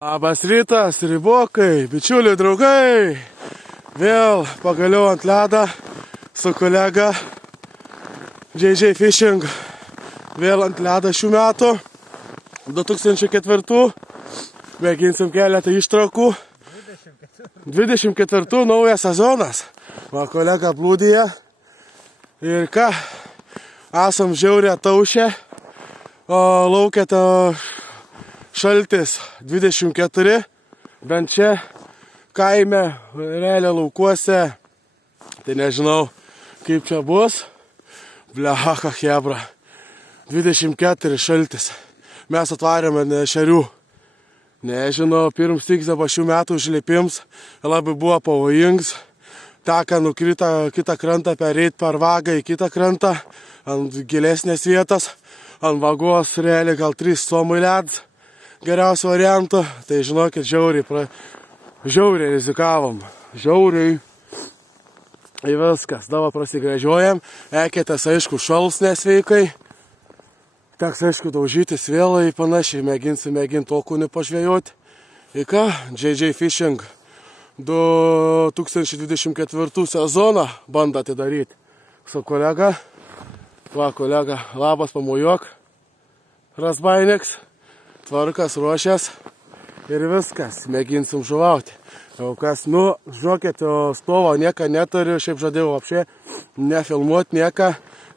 Labas rytas, ribokai, bičiuliai, draugai. Vėl pagaliau ant ledo su kolega JJ Fishing. Vėl ant ledo šių metų, 2004. Mėginsim keletą ištraukų. 24 naujas sezonas. Va, kolega plūdyje. Ir ką, esam žiauriai ataušę. Laukia šaltis 24, bent čia kaime, realiai laukuose, tai nežinau kaip čia bus. Bleha, hebra, 24 šaltis. Mes atvarėme šerių. Nežinau, pirms tik dabar šių metų užlipims, labai buvo pavojings. Teka nukrita kitą krantą, pereit per vagą į kitą krantą, ant gilesnės vietas, ant vagos realiai gal 3 somai ledas. Geriausių variantų, tai žinokit, žiauriai rizikavom, žiauriai. Ir viskas, dabar prasigražiuojam, eketės aišku šals nesveikai, teks aišku daužytis vėlai panašiai, mėginti okunį pažvėjoti. Ir ką, JJ Fishing 2024 sezoną bando atidaryti su kolega. Va, kolega, labas, pamojuok, Razbainiks. Tvarkas ruošęs ir viskas, mėginsim žuvauti. O kas, žinokit, stovo nieką neturiu, šiaip žadėjau apšė nefilmuoti nieką,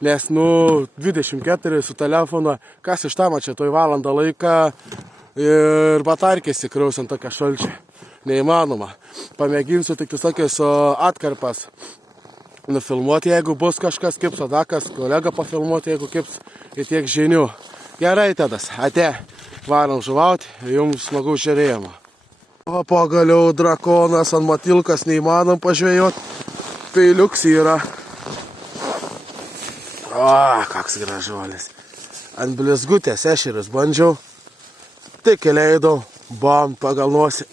nes 24 su telefono, kas iš tam čia toj valandą laiką ir batarkės įkraus ant tokią šalčią. Neįmanoma. Pamėginsiu tik visokius atkarpas nufilmuoti, jeigu bus kažkas kips, adakas, kolega pafilmuoti, jeigu kips ir tiek žinių. Gerai, tadas, ate. Varom žuvauti, jums smagaus žiūrėjimo. Pagaliau drakonas ant matilkas neįmanom pažvėjoti. Peiliuks yra. Koks gražuolis. Ant blizgutės ešerius bandžiau. Tik įleidau. Bam, pagal nosį.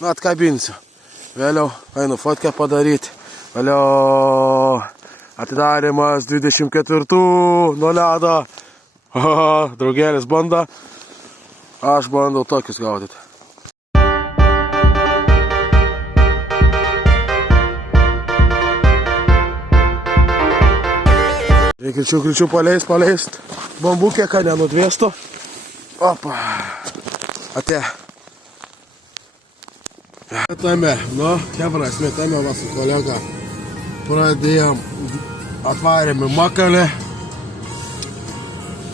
Atkabinsiu. Vėliau einu fotkę padaryti. Vėliau atidarimas 24 nuo ledo. Draugelis bando, aš bandau tokius gaudyti. Reikia greičiau paleist. Bambukė, ką nenudvėstų. Opa. Ate. Metame, hebras, metame va su kolega. Pradėjom, atvarėme makalę.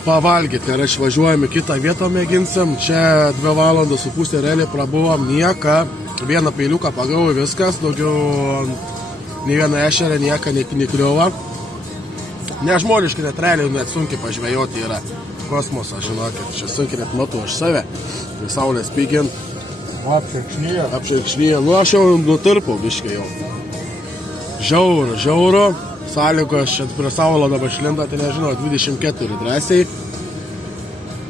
Pavalgyti, ir išvažiuojame kitą vietą mėginsim. Čia 2,5 valandos realiai prabuvom nieką. Vieną peiliuką pagavau viskas, daugiau nei vieną ešerę nieką nekliuvo. Nežmoniškai net realiai net sunkiai pažvejoti yra. Kosmosas, žinokit, čia sunkiai net matau iš save. Tai saulės pykint. Apšerkšlyje. Aš jau nutirpau biškai jau. Žiauru. Sąlygos, čia prie saulo dabar šlinda, tai nežinau, 24 drąsiai.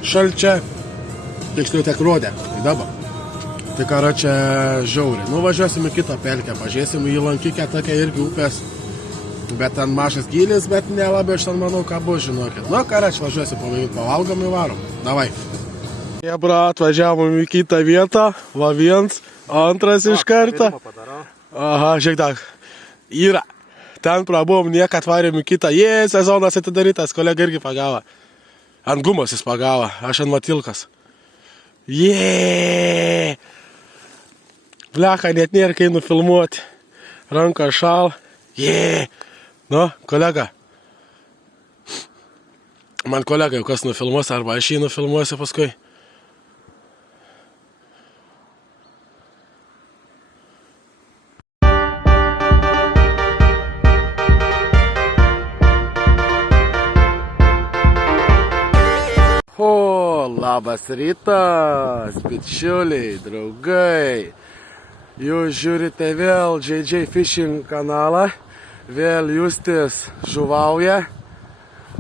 Šalčia, tiksliau tiek rodė, tai dabar. Tai ką čia žiauriai. Važiuosim į kitą pelkę, pažiūrėsim į lankikę tokia irgi upės. Bet ten mažas gylis, bet nelabai aš ten manau, ką bus, žinokit. Ką važiuosim, pavalgom į varom. Davai. Hebra, atvažiavom į kitą vietą, va viens, antras iš karto. Aha, žiūrėk dar. Yra. Ten prabuvom, nieką atvarėm į kitą. Sezonas atidarytas, kolega irgi pagavo. Ant gumos jis pagavo, aš ant matilkas. Blecha, net nėra kai nufilmuoti. Ranka šal. Kolega. Man kolega jau kas nufilmuos, arba aš jį nufilmuosiu paskui. Labas rytas, bičiuliai, draugai. Jūs žiūrite vėl JJ Fishing kanalą. Vėl Justis žuvauja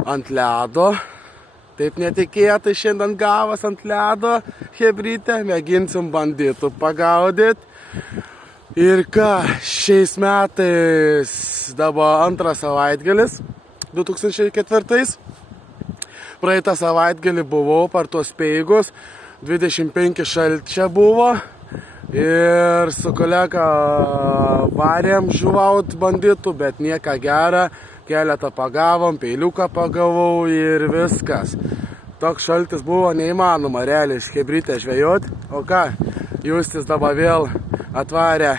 ant ledo. Taip netikėtai šiandien gavas ant ledo hebrytę. Mėginsim bandytų pagaudyti. Ir ką, šiais metais dabar antras savaitgalis, 2004. Praeitą savaitgalį buvau per tuos speigus, 25 šalčia buvo. Ir su kolega varėm žuvaut banditų, bet nieko gera. Keletą pagavom, peiliuką pagavau ir viskas. Toks šaltis buvo neįmanoma realiai iš chebrytę žvejot. O ką, Justis dabar vėl atvarė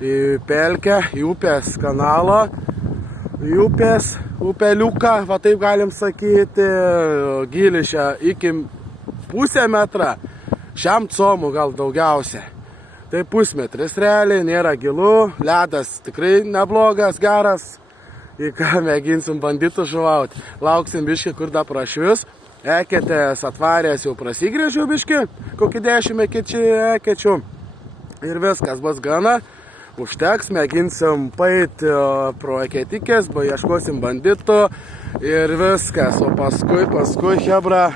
į pelkę, į upės kanalą. Į upeliuką, va taip galim sakyti, gilišę iki pusę metrą. Šiam comų gal daugiausia. Tai pusmetris realiai, nėra gilu, ledas tikrai neblogas, geras. Į ką mėginsim banditų žuvauti. Lauksim biškį, kur da prašvis. Eketės atvarės jau prasigrėžiu biškį, kokį 10 ekečių. Ir viskas bus gana. Užteks, mėginsim paeiti pro eketikės, ieškosim banditų ir viskas. O paskui hebra,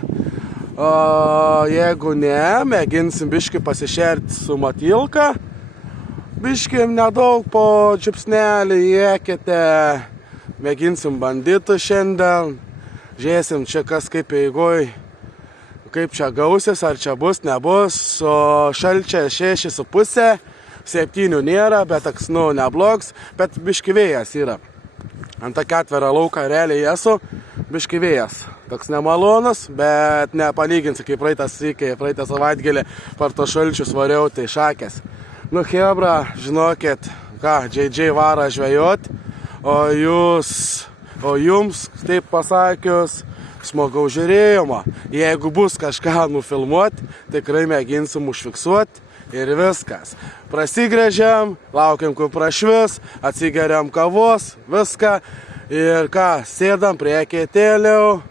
jeigu ne, mėginsim biškį pasišerti su matilka. Biškį nedaug po čiupsnelį į eketę. Mėginsim banditų šiandien. Žiūrėsim čia kas kaip eigoj, kaip čia gausis, ar čia bus, nebus. O šalčia 6,5, 7 nėra, bet toks, neblogs, bet biški vėjas yra. Ant tą ketverą lauką realiai esu, biški vėjas. Toks nemalonus, bet nepalyginsi, kaip praeitą savaitgalį per to šalčius variau, tai šakės. Hebra, žinokit, ką, JJ vara žvejot, o jums, taip pasakius, smagaus žiūrėjimo. Jeigu bus kažką nufilmuoti, tikrai mėginsim užfiksuoti ir viskas. Prasigrėžiam, laukiam, kur prašvis, atsigeriam kavos, viską. Ir ką, sėdam prie eketėlių,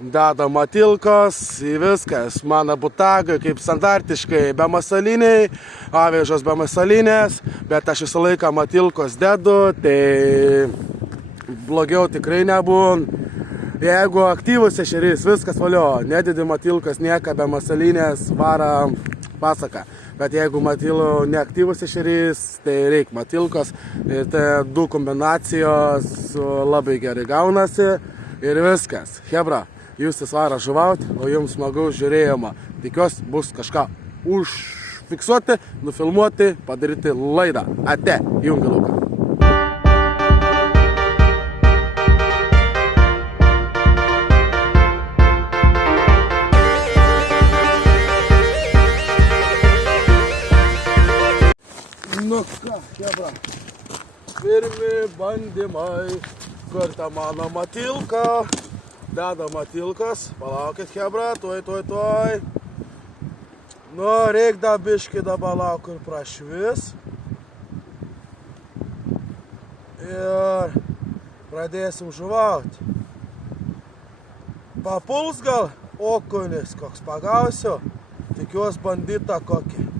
dedam matilkos, viskas. Mano butagai kaip standartiškai be masaliniai, avižos be masalinės, bet aš visą laiką matilkos dedu, tai blogiau tikrai nebūn. Jeigu aktyvus ešerys, viskas valio, nededi matilkos nieka be masalinės, vara pasaka. Bet jeigu neaktyvus ešerys, tai reikia matilkos. Ir tai 2 kombinacijos labai gerai gaunasi ir viskas. Hebra, Justis vara žuvaut, o jums smagaus žiūrėjimo. Tikiuosi bus kažką užfiksuoti, nufilmuoti, padaryti laidą. Ate, jungia lauką. Nu ką, hebra, pirmi bandymai, kartą mano matilka, deda matilkas, palaukit hebra, tuoj. Nu, reik da biškį dabar lauk ir prašvis. Ir pradėsim žuvauti. Papuls gal okunis, koks pagausiu, tikiuos banditą kokį.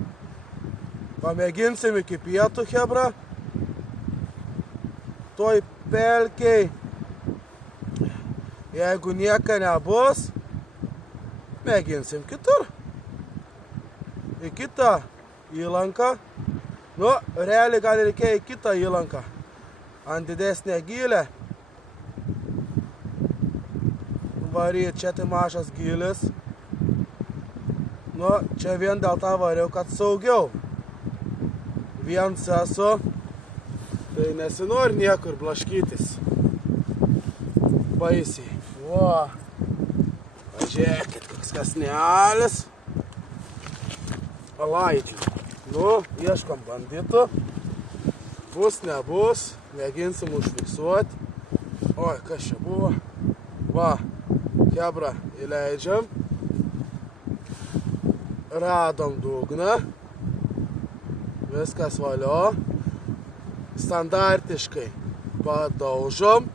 Pamėginsim iki pietų, hebra. Toj pelkiai. Jeigu nieko nebus, mėginsim kitur. Į kitą įlanką. Nu, realiai gal reikia į kitą įlanką. Ant didesnę gylę. Varyt, čia tai mažas gylis. Nu, čia vien dėl tą variau, kad saugiau. Viens esu, tai nesinori niekur blaškytis. Baisiai. O, pažiūrėkit, koks kasnelis. Palaidžiu. Nu, ieškom banditų. Bus, nebus. Mėginsim užfiksuoti. Oi, kas čia buvo? Va, hebra, įleidžiam. Radom dugną. Viskas valio. Standartiškai padaužom.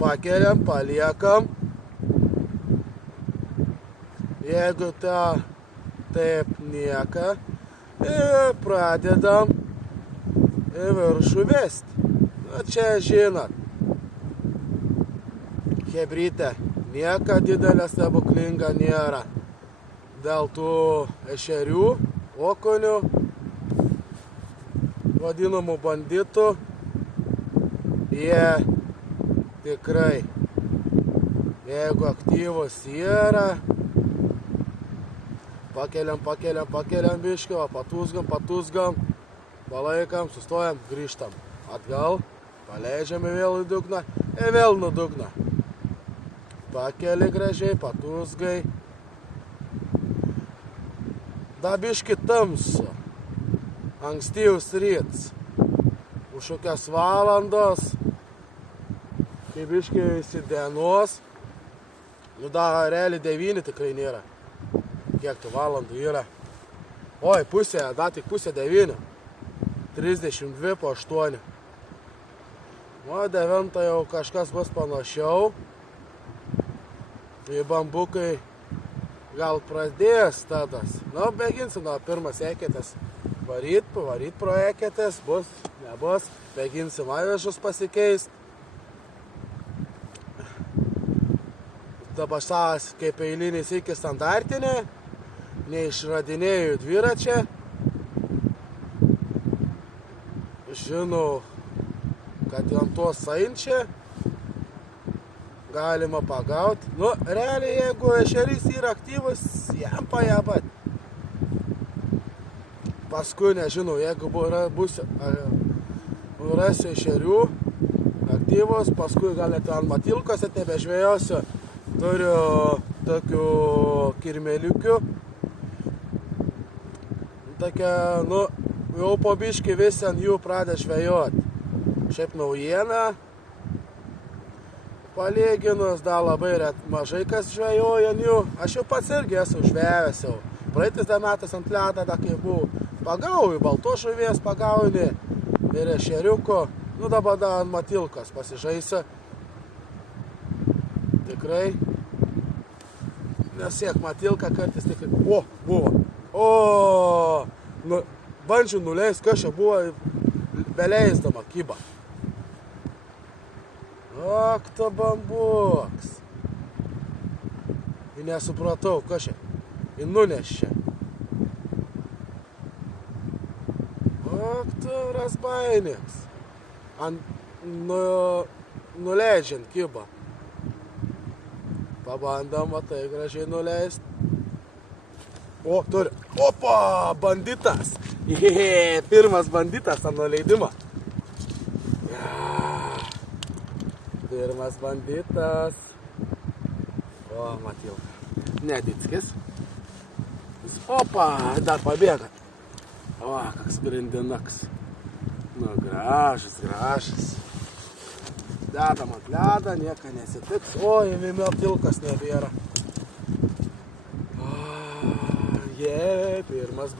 Pakeliam, paliekam. Jeigu taip nieka, ir pradedam į viršų vesti. Na, čia žinot. Hebrytė, nieka didelė stebuklinga nėra. Dėl tų ešerių, okonių, vadinamų banditų, jie tikrai, jeigu aktyvus yra, Pakeliam biškį, patūsgam, palaikam, sustojam, grįžtam atgal, paleidžiame vėl į dugną ir vėl nuo dugną. Pakeli gražiai, patūsgai. Da biškį tamsu, ankstyvus ryts, už kokias valandos, kai biškį įsidienos, nu da realiai 9 tikrai nėra. Kiek tų valandų yra? Oi, tik pusė 9. 32 po 8. O 9 jau kažkas bus panašiau. Tai bambukai gal pradės tadas. Nu, mėginsim nuo pirmas eketės. Varyt pro eketės, bus, nebus. Mėginsim avižus pasikeist. Dabar savas kaip eilinis iki standartinė. Neišradinėjau dviračią. Žinau, kad ant to sainčia galima pagauti. Nu, realiai, jeigu ešerys yra aktyvus, jam pajabat. Paskui, nežinau, jeigu rasiu ešerių aktyvus, paskui galite ant matilkos nebežvėjosiu. Turiu tokių kirmeliukių. Tokia, nu, jau po biškį visi ant jų pradė žvejot. Šiaip naujiena. Palyginus, da labai mažai kas žvejoja ant jų. Aš jau pats irgi esu žvejęs jau. Praeitis metais ant ledą, da kai buvau, pagauju, baltos žuvies pagauni ir ešeriuko. Nu, dabar da ant matilkos pasižaisiu. Tikrai. Nesiek matilką kartais tikrai. O, buvo. O, nu, bandžiu nuleis, kas čia buvo, beleisdama kybą. Ak, to bambuks. Ir nesupratau, kas čia. Ir nunešė. Ak, tu rasbainiks. Nuleidžiant kybą. Pabandom, tai gražiai nuleist. O, turi. Opa, banditas. Pirmas banditas ant nuleidimo. Pirmas banditas. O, matilka. Nedickis. Opa, dar pabėga. O, koks grindinaks. Nu, gražus. Dedam ant ledą, nieko nesitiks. O, įmimio tilkas nebėra. Pirmas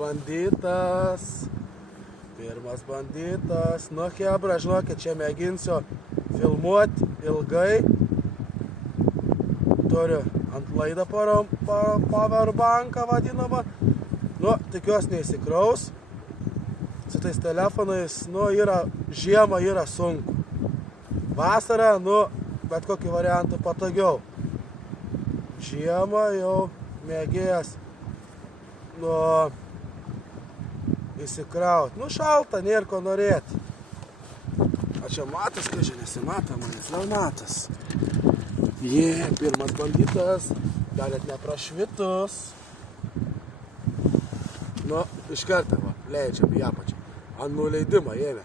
banditas. Nu, hebra, žinokit, čia mėginsiu filmuoti ilgai. Turiu ant laidą powerbanką vadinamą. Nu, tikiuosi neįsikraus. Su tais telefonais, nu, žiemą yra sunku. Vasarą, nu, bet kokį variantą patogiau. Žiemą jau mėgėjęs įsikraut. Nu, šalta, nėra ko norėti. A čia matas, kai čia nesimata, manis vėl matas. Pirmas banditas, galit neprašvitus. Nu, iš karto, va, leidžiam į apačią. Ant nuleidimą ėmė.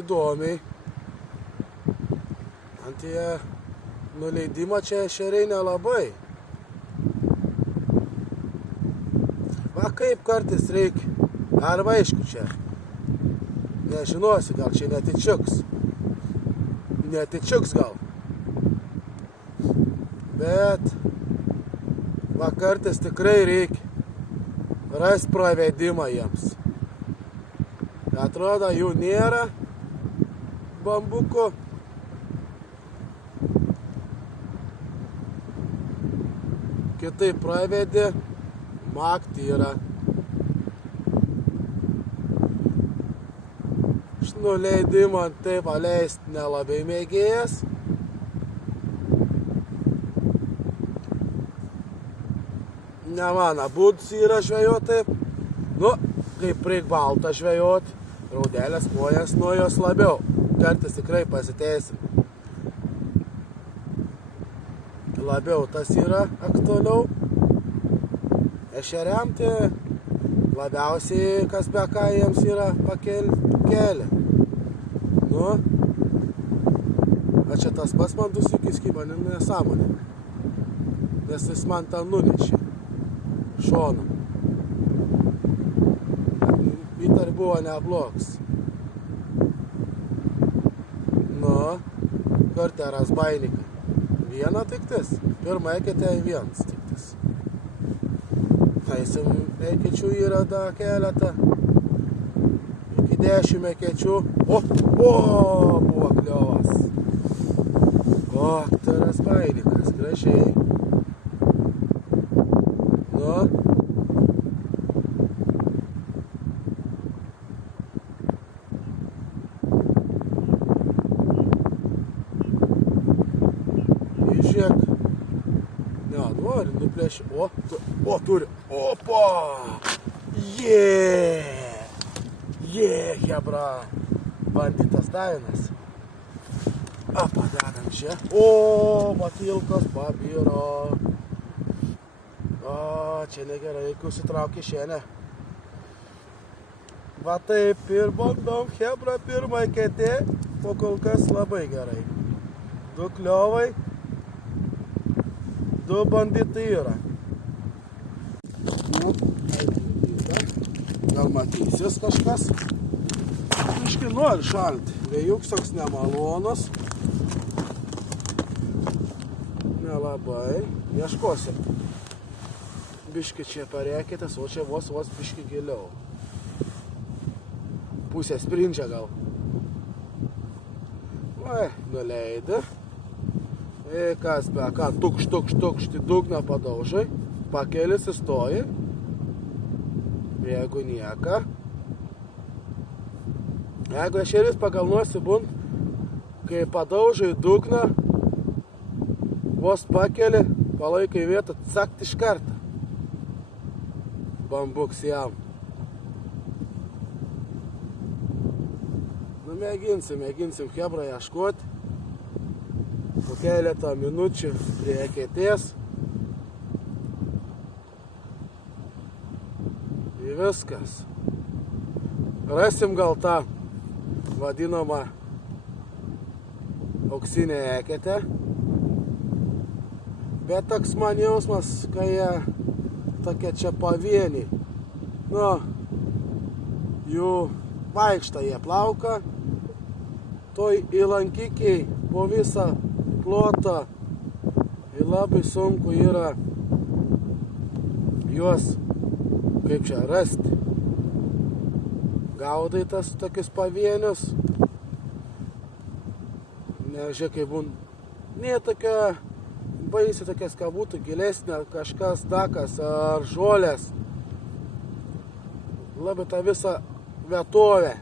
Įdomiai. Ant jie nuleidimą čia ešeriai nelabai. Va kaip kartais reikia. Arba aišku čia. Nežinosi, gal čia netičiuks. Netičiuks gal. Bet va kartais tikrai reikia rasti pravedimą jiems. Atrodo, jų nėra bambuko. Kitaip pravedė, makti yra. Iš nuleidimo taip paleist nelabai mėgėjas. Ne man abuds yra žvejot taip. Nu, kaip reik baltą žvejot, raudelės kojas nuo jos labiau. Kartais tikrai pasiteisim. labiau tas yra aktualiau. Ešeriam tai labiausiai, kas be ką jiems yra pakelė. Nu, a čia tas pas man dusikis kyba, nesąmonė. Nes jis man tą nunešė šoną. Įtar buvo neblogs. Nu, kartą razbainikai. Vieną tiktis. Pirmą eketę vienas tiktis. Taisim ekečių yra da keletą. Iki 10 ekečių. O, buvo kliovas. O, tai razbainikas, gražiai. Nu. Žiūrėk. Ne, nori, nuplėši. O, turi. Opa! Hebra. Banditas Davinas. Padedam čia. O, matilkas pabiro. O, čia negerai, jeigu užsitraukė šiandien. Va taip ir bandom hebra pirmą ketė, po kol kas labai gerai. 2 kliovai. 2 banditai yra. Nu, gal matysis kažkas. Biškai nori šalti. Vėjuks toks nemalonus. Nelabai. Ieškosim. Biškai čia parėkėtas, o čia vos biškai giliau. Pusė sprindžia gal. Nuleidai. Kas be ką, tukšti dugną padaužai, pakelis įstoji, jeigu nieka. Jeigu ešeris pagalnuosi būnt, kai padaužai dugną, vos pakeli, palaikai vietą, cakt iš kartą. Bambuks jam. Nu, mėginsim hebrą ieškoti. Po keletą minučių prie eketės. Ir viskas. Rasim gal tą vadinamą auksinę eketę. Bet toks man jausmas, kai jie tokie čia pavieniai. Nu, jų vaikšta jie plauka. Toj įlankikiai po visą plotą ir labai sunku yra juos, kaip čia, rasti. Gaudai tas tokius pavienius. Nežiūrėk, kaip būn. Ne tokia, baisi tokias, ką būtų gilesnė, kažkas dakas ar žolės. Labai ta visa vietovė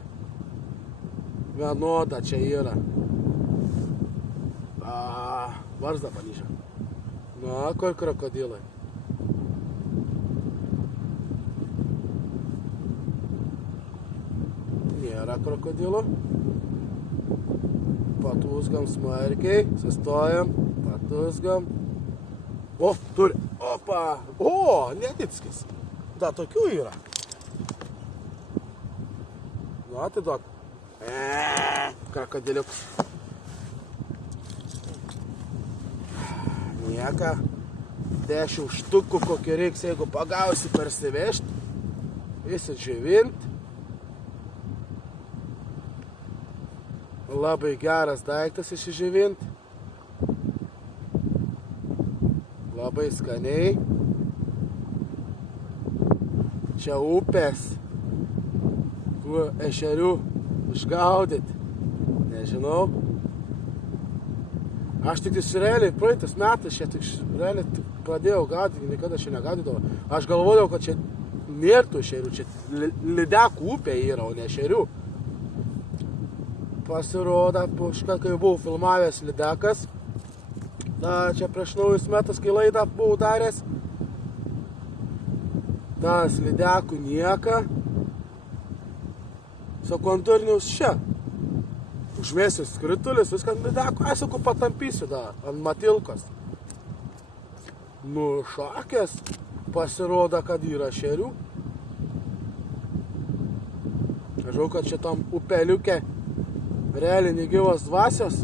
vienoda čia yra. Varzdą panižę. Na, kur krokodilai? Nėra krokodilo. Patūsgam smarkiai, sustojam, patūsgam. O, turi. Opa! O, Neditskis. Da, tokių yra. Nu, atiduok. Krokodiliuks. Nieka. 10 štukų kokį reiks, jeigu pagausi parsivežti. Įsidžiovint. Labai geras daiktas įsidžiovint. Labai skaniai. Čia upės. Tų ešerių išgaudyt. Nežinau. Aš tik realiai praeitas metas čia tik realiai pradėjau gaudyti, niekada čia negaudydavau. Aš galvodavau, kad čia nėra tų ešerių, čia lydekų upė yra, o ne ešerių. Pasirodo, kai buvau filmavęs lydekas, čia prieš naujus metus, kai laidą buvau daręs, tas lydekų nieka, su kontūrinius čia. Užmėsiu skritulis, viską lydekų, aš sakau, patampysiu ant matilkos. nušakęs, pasirodo, kad yra šerių. Žinau, kad šitam upeliuke realiai negyvas dvasios.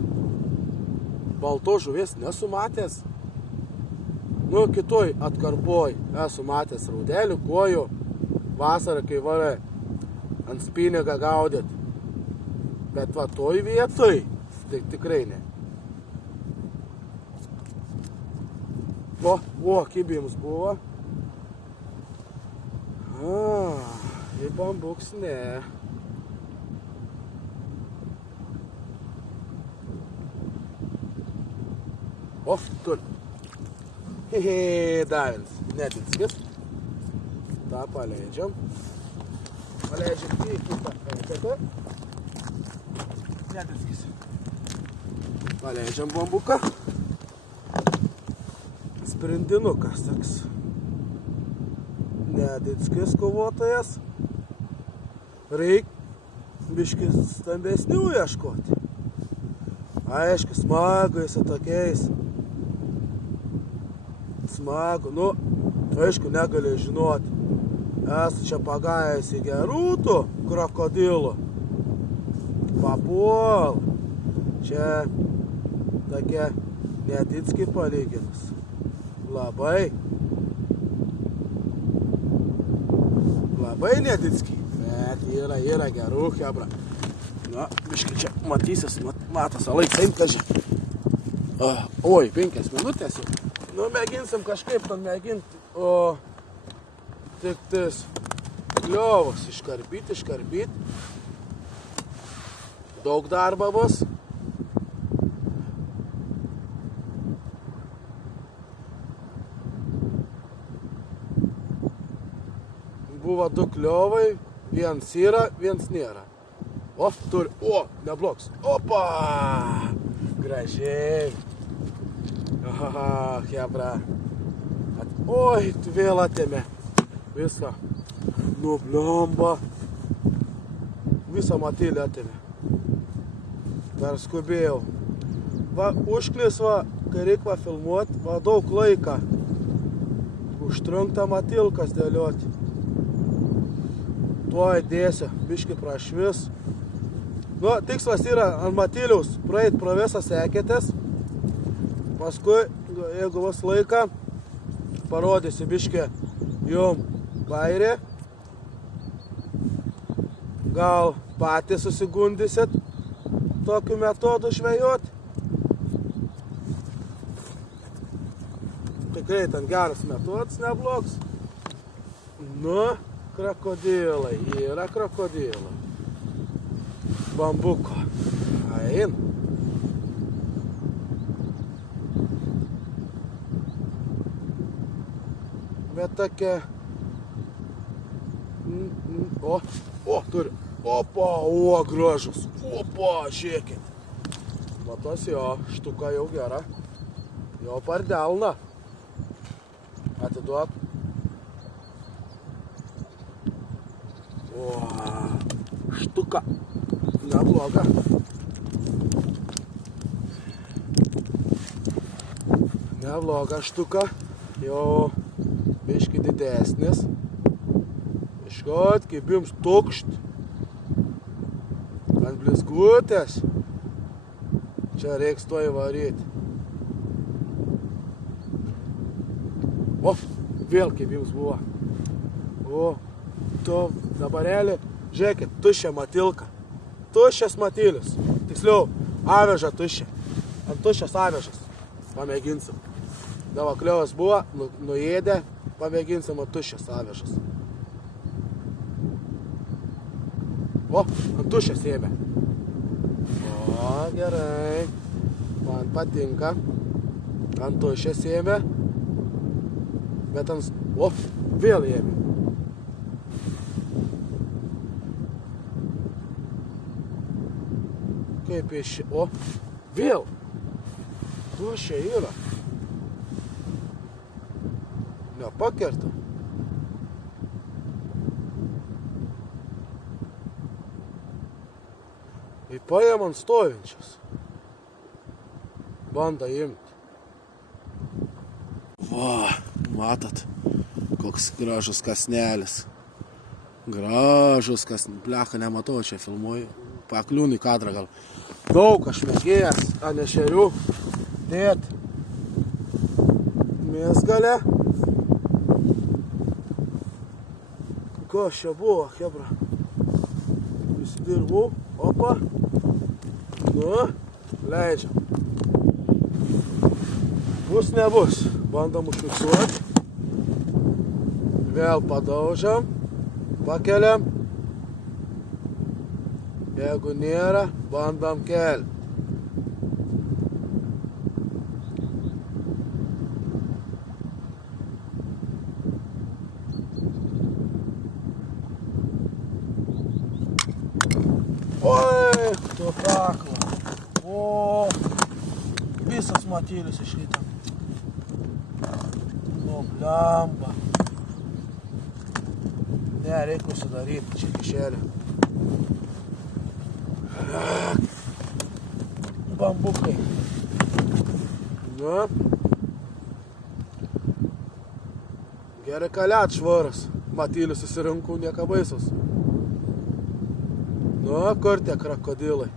Balto žuvies nesu matęs. Nu, kitoj atkarpoj esu matęs raudelių, kojų. Vasarą, kai varai ant spynėgą gaudyt. Bet va toj vietoj, tai tikrai ne. Kibims buvo. Į bambuks ne. Tur. Davins. Netinskis. tą paleidžiam. Paleidžiam į kitą eketę. Netinskis. Paleidžiam bambuką. Sprendinukas toks. Nedinskis kovotojas. Reik biškis stambesnių ieškoti. Aišku, smagu jis tokiais. Smagu, nu, aišku, negali žinoti. Esu čia pagavęs į gerūtų krokodilų. Papuol. Čia tokie nedinski palyginus. Labai nedinski. Bet yra gerų, hebra. Na, biškai čia matysis, matas, laiks eint kažkai. Oi, 5 minutės jau. Nu, mėginsim kažkaip ten mėginti, o tik tais kliovas iškarpyt. Daug darbo bus. Buvo 2 kliovai, viens yra, viens nėra. Turi, nebloks. Opa! Gražiai. Aha, hebra. Oi, tu vėl atėmė. Viską. Nu, bliomba. Visą matėlį atėmė. Dar skubėjau. Va, užklis, va, kai reik va filmuot, va, daug laiką. Užtrunkta matilkas dėlioti. Tuoj dėsiu, biškį prašvis. Nu, tikslas yra ant matiliaus praeit pro visas eketės. Paskui, jeigu vas laiką, parodysiu biškį jum bairį. Gal patys susigundysit tokiu metodu žvejoti. Tikrai ten geras metodas, neblogs. Nu, krokodilai, yra krokodilai. Bambuko. Ein. Bet tokia... Turi. Opa, gražus. Opa, žiūrėkit. Matos jo, štuka jau gera. Jo pardelna. Atiduok. Štuka. Nebloga. Nebloga štuka. Jau biški didesnis. Iškot, kaip jums tukšt. Ant blizgutės. Čia reiks to įvaryti. Vėl kaip jums buvo. Dabarėlį, žiūrėkit, tuščia matilka. Tuščias matilius. Tiksliau, aveža tuščia. Ant tuščias avežas. Pamėginsim. Dava kliovas buvo, nuėdė, pamėginsim ant tuščias avežas. Ant tuščias ėmė. Gerai. Man patinka. Ant tuščias ėmė. Bet ant... vėl ėmė. Kaip iš... vėl! Tuščia yra. Nepakerta. Ir paėm ant stovinčias. Banda imti. Va, matot, koks gražus kasnelis. Gražus kasnelis. Blecha, nematau, čia filmuoju. Pakliūni kadrą gal. Daug aš mėgėjęs ant ešerių. Dėt. Mėsgalė. Kas čia buvo, hebra? Įsidirbau. Opa. Nu, leidžiam. Bus nebus. Bandom užfiksuoti. Vėl padaužiam. Pakeliam. Jeigu nėra, bandom kelti. Oi, tu pakla. O, visas matylis išlyta. Nu, blemba. Ne, reikia užsidaryti čia kišelį. Bambukai. Nu. Gerai kaliat švaras. Matylis susirinkau, nieka baisus. Nu, kur tie krokodilai?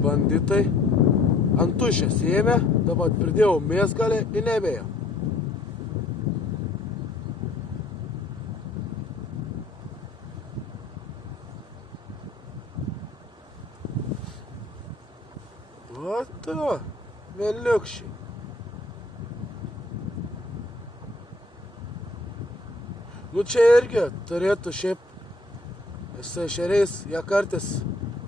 Banditai ant tušės ėmė, dabar pridėjau mėsgalę ir nebėjo. O tu, vėliukščiai. Nu čia irgi turėtų šiaip su ešeriais, jie kartais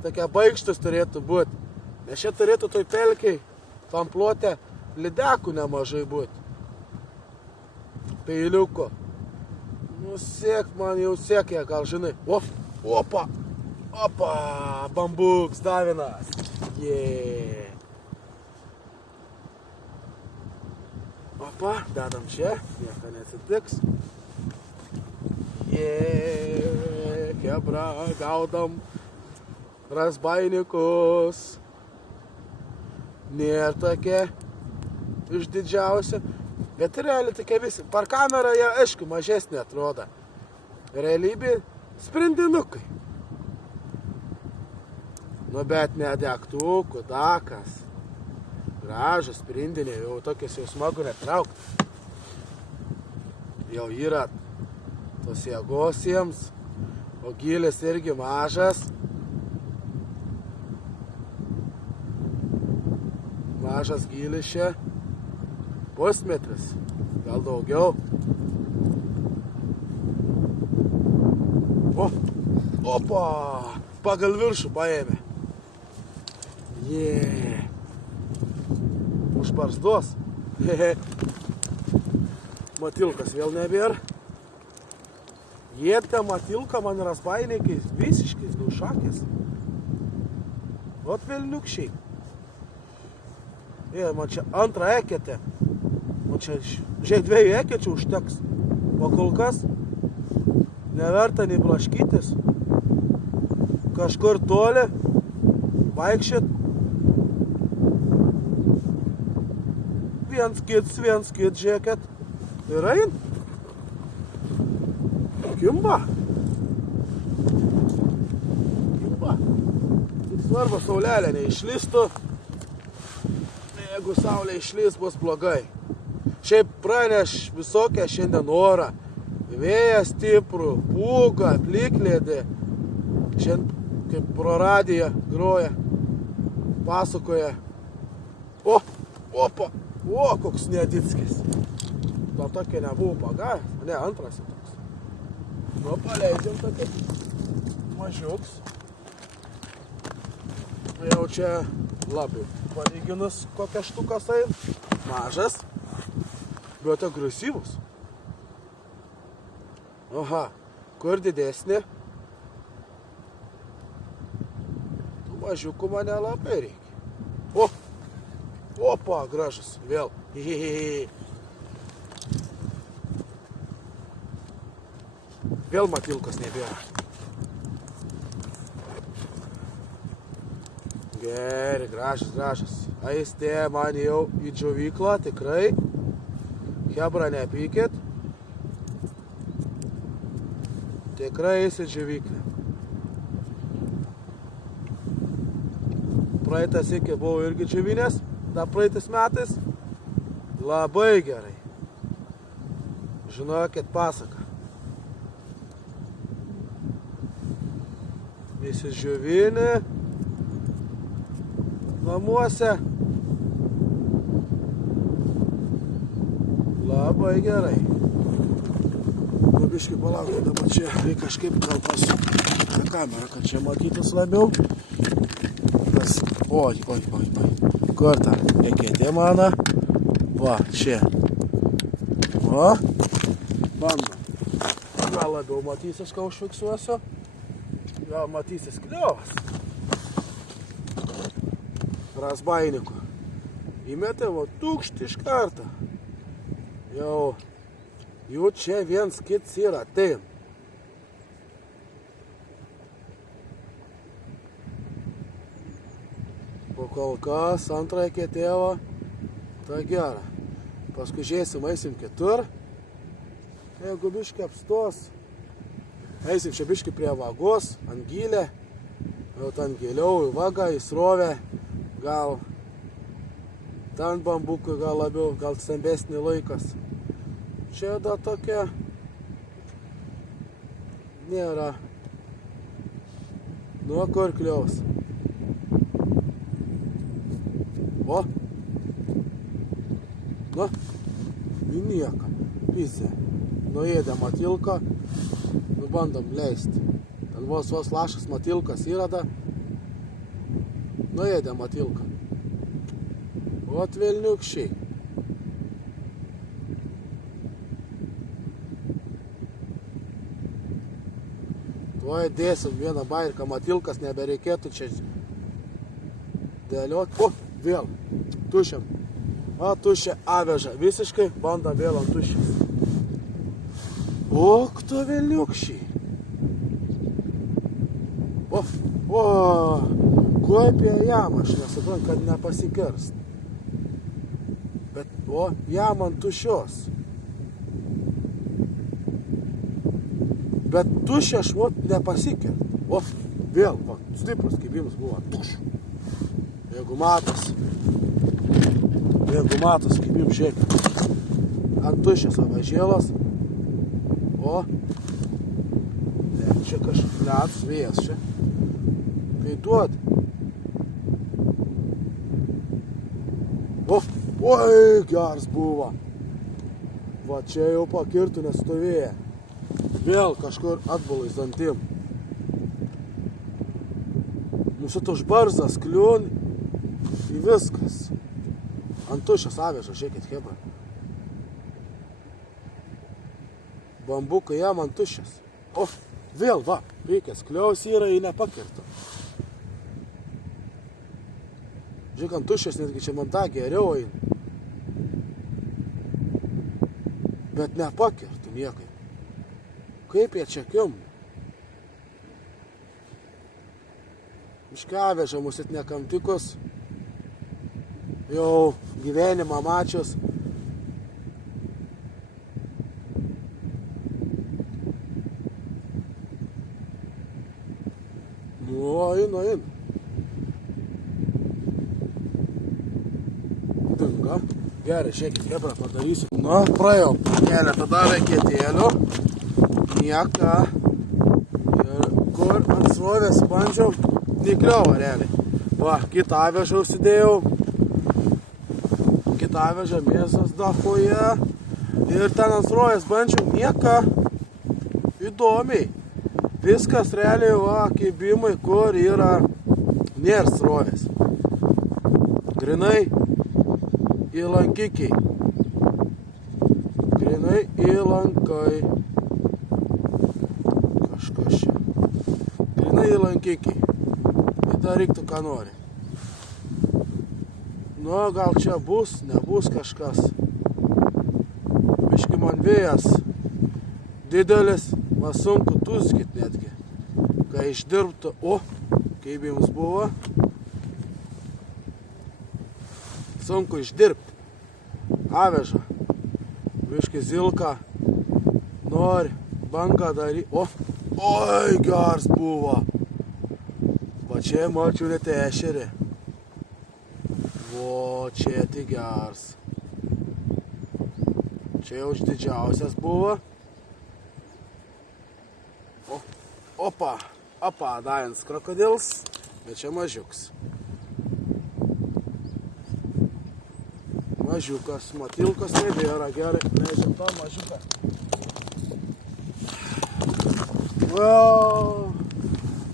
tokie baikštus turėtų būti. Nes čia turėtų toj pelkiai, tam plote, lydekų nemažai būti. Peiliuko. Nu siek man jau siekė, gal žinai. Opa, bambuks, Davinas. Jee. Opa, dedam čia, nieko neatsitiks. Jee, hebra, gaudam razbainikus. Nėra tokie iš didžiausių, bet realiai tokie visi. Par kamerą jie, aišku, mažesnė atrodo. Realybė sprendinukai. Nu, bet ne degtukų, dakas. Gražus sprendiniai, jau tokias jau smagu netraukti. Jau yra tos jėgos jiems, o gylis irgi mažas. Mažas gylis čia, pusmetris, gal daugiau. Opa, pagal viršų paėmė. Jee. Už barzdos. Matilkas vėl nebėra. Jėte matilka man razbainikiais visiškais dušakės. Ot velniukščiai. Man čia antrą eketę. Man čia, žiūrėk, 2 ekečių užteks. O kol kas neverta nei blaškytis. Kažkur toli vaikščiot. Viens kits, žiūrėkit. Ir ein. Kimba. Tik svarbu, saulelė neišlystų. Jeigu saulė išlys, bus blogai. Šiaip praneš visokią šiandien orą. Vėjas stiprų, pūga, plikledė. Šiandien kaip pro radiją groja, pasakoja. Opa, koks nedickis. Gal tokia nebuvo pagavęs, ne, antras toks. Nu, paleidžiam tokį mažiuks. Jau čia labiau. Palyginus kokią štukasai, mažas, bet agresyvus. Aha, kur didesnė? Tų mažiukų mane labai reikia. Opa, gražus, vėl. Vėl matilkos nebėra. Geri, gražas. Aistė man jau į džiovyklą, tikrai. Hebra, nepykit. Tikrai eis į džiovyklę. Praeitas iki buvau irgi džiovinės, dar praeitais metais. Labai gerai. Žinokit pasaką. Įsidžiovinį namuose. Labai gerai. Nu, biškį palaukti, dabar čia reikia kažkaip gal pasukti tą kamerą, kad čia matytis labiau. Tas, oi. Kur ta eketė mano? Va, čia. Va. Bando. Gal labiau matysis, ką užfiksuosiu. Gal matysis kliovas. Razbainikų. Įmetė va tukštį iš karto. Jau jų čia viens kits yra. Atein. Po kol kas antrą eketėvą. Ta gera. Paskui žiūrėsim, eisim kitur. Jeigu biškį apstos. Eisim čia biškį prie vagos, ant gylę. Jau ten giliau į vagą, į srovę. Gal ten bambukai, gal labiau, gal stambesnį laikas. Čia dar tokia nėra. Nu, kur kliaus. O. Nu, nieka. Pizė. Nuėdė matilką. Nu, bandom leisti. Ten vos lašas matilkas įrada. Nuėdė matilką. Ot velniukščiai. Tuoj dėsim vieną bairką matilkas, nebereikėtų čia dėliot. O, vėl. Tušiam. O, tušia aveža. Visiškai bandom vėl ant tušės. O, kto velniukščiai. O, kuo apie jam, aš nesuprantu, kad nepasikirst. Bet, o, jam ant tušios. Bet tušia aš nepasikert. O, vėl, va, stiprus kibims buvo. Tuš. Jeigu matos kibim, žiūrėkit. Ant tušios avažėlas. O, čia kažkaip plets, vėjas čia. Kai duod. O, oi, geras buvo. Va, čia jau pakirtų nestovėję. Vėl kažkur atbalais dantim. Nu, šito žbarzas, kliūn į viskas. Ant tušios aveža, žiūrėkit, hebra. Bambukai jam ant tušios. O, vėl, va, reikės, kliaus yra, jį nepakirtų. Žiūrėk, ant tušios netgi čia man tą geriau eina. Bet nepakirtų niekaip. Kaip jie čia kim? Mišką veža mus it nekam tikus. Jau gyvenimą mačius. Nu, eina. Dinga. Gerai, žiūrėkit, hebra padarysiu. Nu, praėjau keletą dar eketėlių. Nieka. Ir kur ant srovės bandžiau, nekliova realiai. Va, kitą avežą užsidėjau. Kitą avežą mėsas dachoje. Ir ten ant srovės bandžiau, nieka. Įdomiai. Viskas realiai, va, kibimai, kur yra nėr srovės. Grinai įlankikiai. Grinai įlankai. Kažkas čia. Grinai įlankikiai. Ir dar reiktų ką nori. Nu, gal čia bus, nebus kažkas. Biški man vėjas didelis, man sunku tuzgit netgi. Kai išdirbtų, o, kaip jums buvo. sunku išdirbti. Aveža. Biški zilka. Nori bangą daryti. Oi, geras buvo. Va čia mačiau net ešerį. O, čia tai geras. Čia jau didžiausias buvo. Opa, dains krokodils, bet čia mažiuks. Mažiukas, matilkos nebėra, gerai, leidžiam tą mažiuką.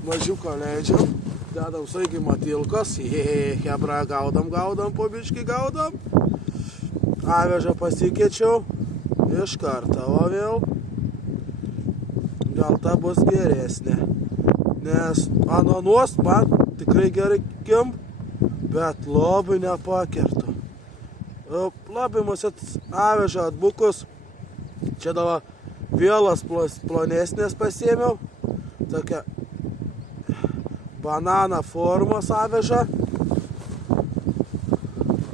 Mažiuką leidžiam, dedam saigi matilkos, hebra gaudam, po biškį gaudam. Avežą pasikeičiau, iš karto, o vėl. Gal ta bus geresnė, nes ananuos man tikrai gerai kim, bet labai nepakertu. Labai musit avežą atbukus, čia dava vėlas plonesnės pasiėmiau, tokia banana formos avežą,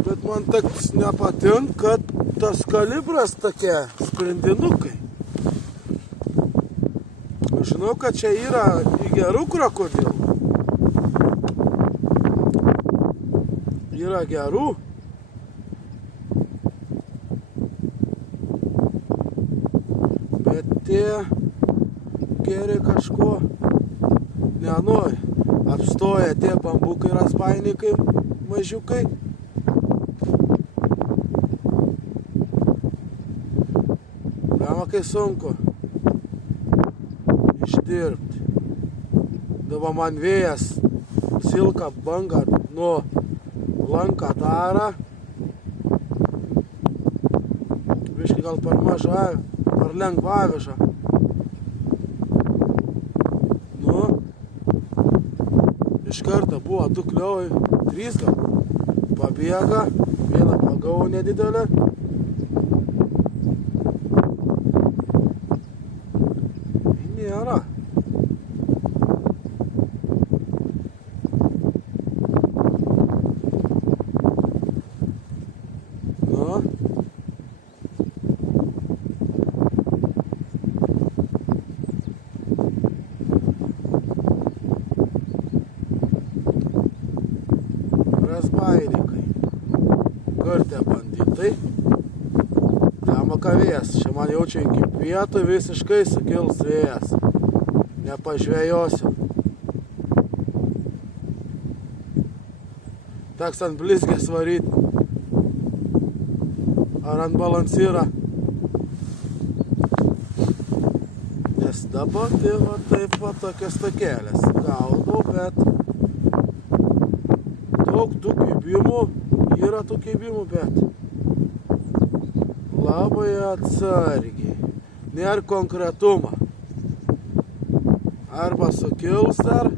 bet man tak nepatinka, kad tas kalibras tokie sprendinukai. Žinau, kad čia yra gerų krokodilų. Yra gerų. Bet tie geri kažko nenori. Apstoja tie bambukai raspainikai mažiukai. Gama kai sunku išdirbti. Dabar man vėjas silka banga nuo lanką darą. Biškai gal per mažą, per lengvą avežą. Iš karto buvo 2 kliovai, 3 gal. Pabėga, vieną pagavau nedidelę. Nėra. Raspainikai. Kartę banditai. Temaka vėjas. Čia man jaučia iki pietų visiškai sukils vėjas. Nepažvėjosiu. Teks ant blizgės varyti. Ar ant balansyrą. Nes dabar tai va taip va tokias takėlės. Gaudau, bet daug tų kibimų. Yra tų kibimų, bet labai atsargiai. Nėra konkretumą. Arba sukils dar,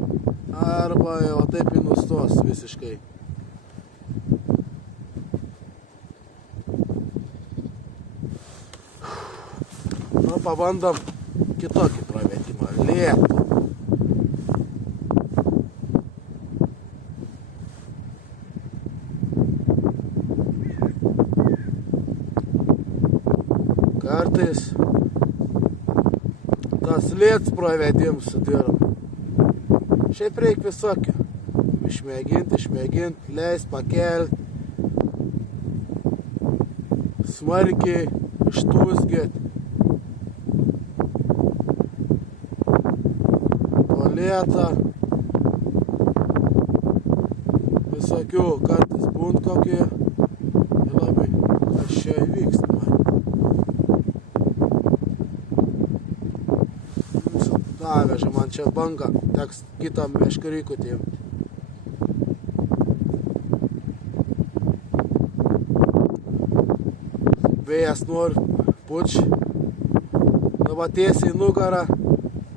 arba jau taip į nustos visiškai. Nu, pabandom kitokį pravedimą. Lėtų. Kartais tas lėts pravedims sudirba. Šiaip reik visokio. Išmėgint, leist, pakelt. Smarkiai ištūsgėt. Lėta. Visokių kartais būnt kokie. Ir labai, kas čia vyksta man. Aveža man čia banga, teks kitam meškarikutį imti. Vėjas nori puč. Dabar tiesiai į nugarą,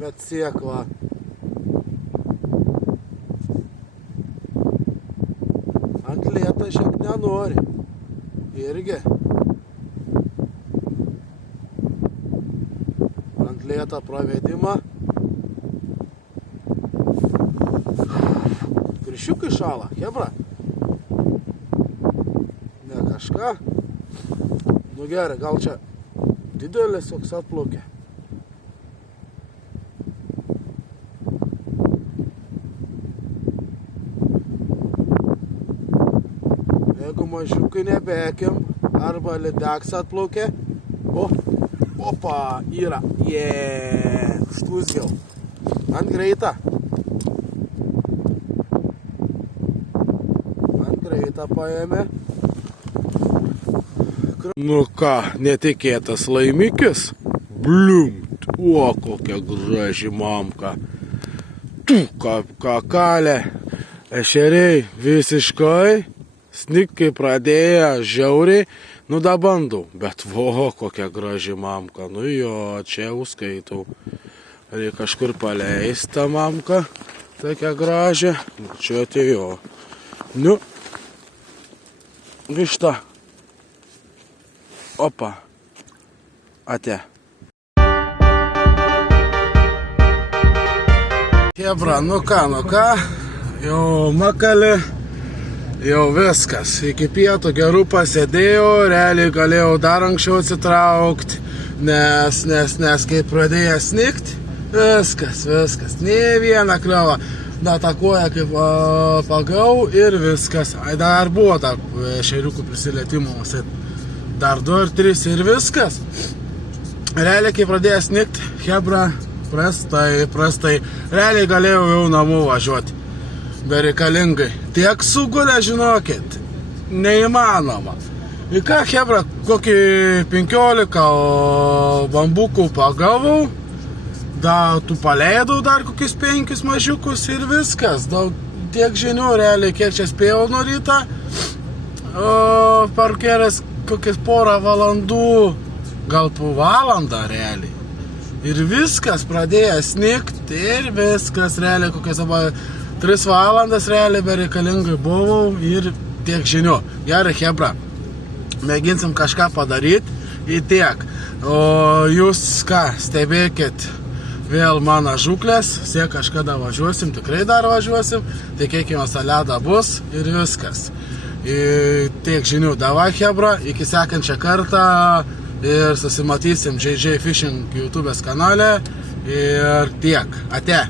bet siekva. Ant lėta šiek nenori. Irgi. Ant lėta pravedimą. Krišiukai šala, hebra. kažką. Nu gerai, gal čia didelis toks atplaukė. Jeigu mažiukai nebėkim, arba lydeks atplaukė. Opa, yra. Štūsgiau. Ant greitą. Paėmė. Nu ką, netikėtas laimikis? Bliumt, kokia graži mamka. Ką kalė. Ešeriai visiškai. Snikai pradėjo žiauriai. Nu da bandau. Bet kokia graži mamka. Nu jo, čia jau skaitau. Reikia kažkur paleisti tą mamką. Tokia graži. Čia atėjo. Nu. Višta. Opa. Ate. Chebra, nu ką. Jau makali. Jau viskas. Iki pietų gerų pasėdėjau. Realiai galėjau dar anksčiau atsitraukti. Nes kai pradėjo snigt. Viskas. Nė vieną kliovą. Atakuoja kaip pagau ir viskas. Dar buvo dar šeriukų prisilietimų. Dar 2 ar 3 ir viskas. Realiai kai pradėjo snigt, chebra prastai. Realiai galėjau jau namų važiuoti. Bereikalingai. Tiek sugulė, žinokit. Neįmanoma. Ir ką, chebra, kokį 15 bambukų pagavau. Tu paleidau dar kokius 5 mažiukus ir viskas. Tiek žinių, realiai, kiek čia spėjau nuo rytą. Per kelias kokias porą valandų, gal po valandą realiai. Ir viskas pradėjo snigti ir viskas realiai, kokias 3 valandas realiai bereikalingai buvau ir tiek žinių. Gerai, chebra, mėginsim kažką padaryti į tiek. O jūs ką, stebėkit vėl mano žuklės, kažkada važiuosim, tikrai dar važiuosim, tikėkime, ledą bus ir viskas. Tiek žinių, davai chebra, iki sekančią kartą ir susimatysim JJ Fishing YouTube'ės kanale ir tiek, ate.